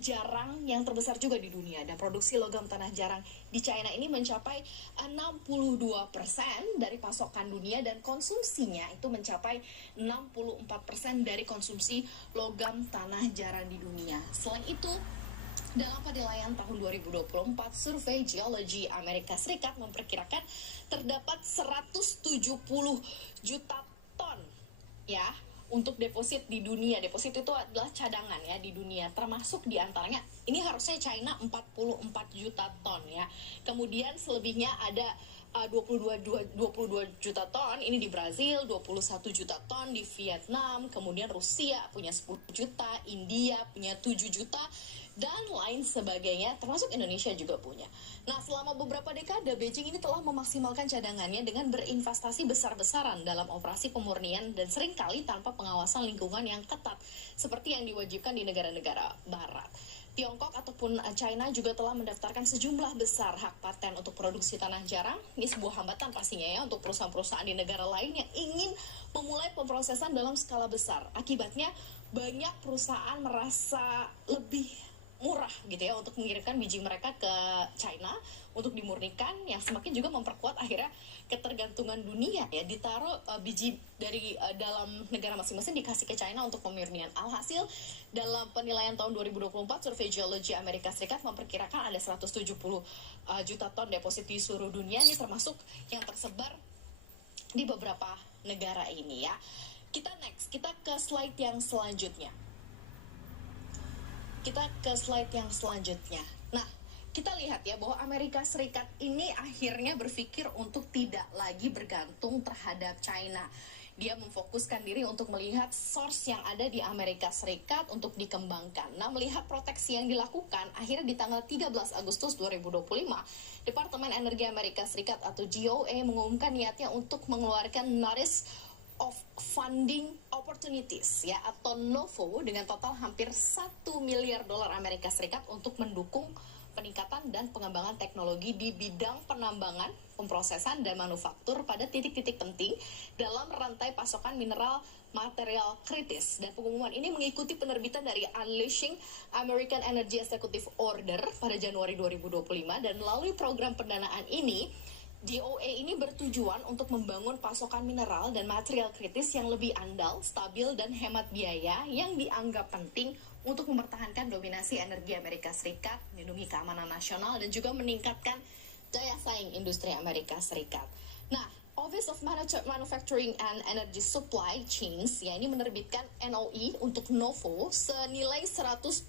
jarang yang terbesar juga di dunia, dan produksi logam tanah jarang di China ini mencapai 62% dari pasokan dunia, dan konsumsinya itu mencapai 64% dari konsumsi logam tanah jarang di dunia. Selain itu, dalam penilaian tahun 2024, survei Geology Amerika Serikat memperkirakan terdapat 170 juta ton ya untuk deposit di dunia. Deposit itu adalah cadangan ya di dunia, termasuk diantaranya ini harusnya China 44 juta ton ya. Kemudian selebihnya ada 22 juta ton ini di Brazil, 21 juta ton di Vietnam, kemudian Rusia punya 10 juta, India punya 7 juta, dan lain sebagainya, termasuk Indonesia juga punya. Nah, selama beberapa dekade, Beijing ini telah memaksimalkan cadangannya dengan berinvestasi besar-besaran dalam operasi pemurnian dan seringkali tanpa pengawasan lingkungan yang ketat, seperti yang diwajibkan di negara-negara barat. Tiongkok ataupun China juga telah mendaftarkan sejumlah besar hak paten untuk produksi tanah jarang. Ini sebuah hambatan pastinya ya untuk perusahaan-perusahaan di negara lain yang ingin memulai pemrosesan dalam skala besar. Akibatnya banyak perusahaan merasa lebih murah gitu ya untuk mengirimkan biji mereka ke China untuk dimurnikan, yang semakin juga memperkuat akhirnya ketergantungan dunia ya, ditaruh biji dari dalam negara masing-masing dikasih ke China untuk pemurnian. Alhasil dalam penilaian tahun 2024, survei Geology Amerika Serikat memperkirakan ada 170 juta ton deposit di seluruh dunia, ini termasuk yang tersebar di beberapa negara ini ya. Kita ke slide yang selanjutnya. Nah, kita lihat ya bahwa Amerika Serikat ini akhirnya berpikir untuk tidak lagi bergantung terhadap China. Dia memfokuskan diri untuk melihat source yang ada di Amerika Serikat untuk dikembangkan. Nah, melihat proteksi yang dilakukan, akhirnya di tanggal 13 Agustus 2025, Departemen Energi Amerika Serikat atau DOE mengumumkan niatnya untuk mengeluarkan Notice of Funding Opportunities ya atau NOFO dengan total hampir 1 miliar dolar Amerika Serikat untuk mendukung peningkatan dan pengembangan teknologi di bidang penambangan, pemrosesan, dan manufaktur pada titik-titik penting dalam rantai pasokan mineral material kritis. Dan pengumuman ini mengikuti penerbitan dari Unleashing American Energy Executive Order pada Januari 2025, dan melalui program pendanaan ini DOE ini bertujuan untuk membangun pasokan mineral dan material kritis yang lebih andal, stabil, dan hemat biaya yang dianggap penting untuk mempertahankan dominasi energi Amerika Serikat, melindungi keamanan nasional, dan juga meningkatkan daya saing industri Amerika Serikat. Nah, Office of Manufacturing and Energy Supply Chains ya ini menerbitkan NOI untuk NOFO senilai 130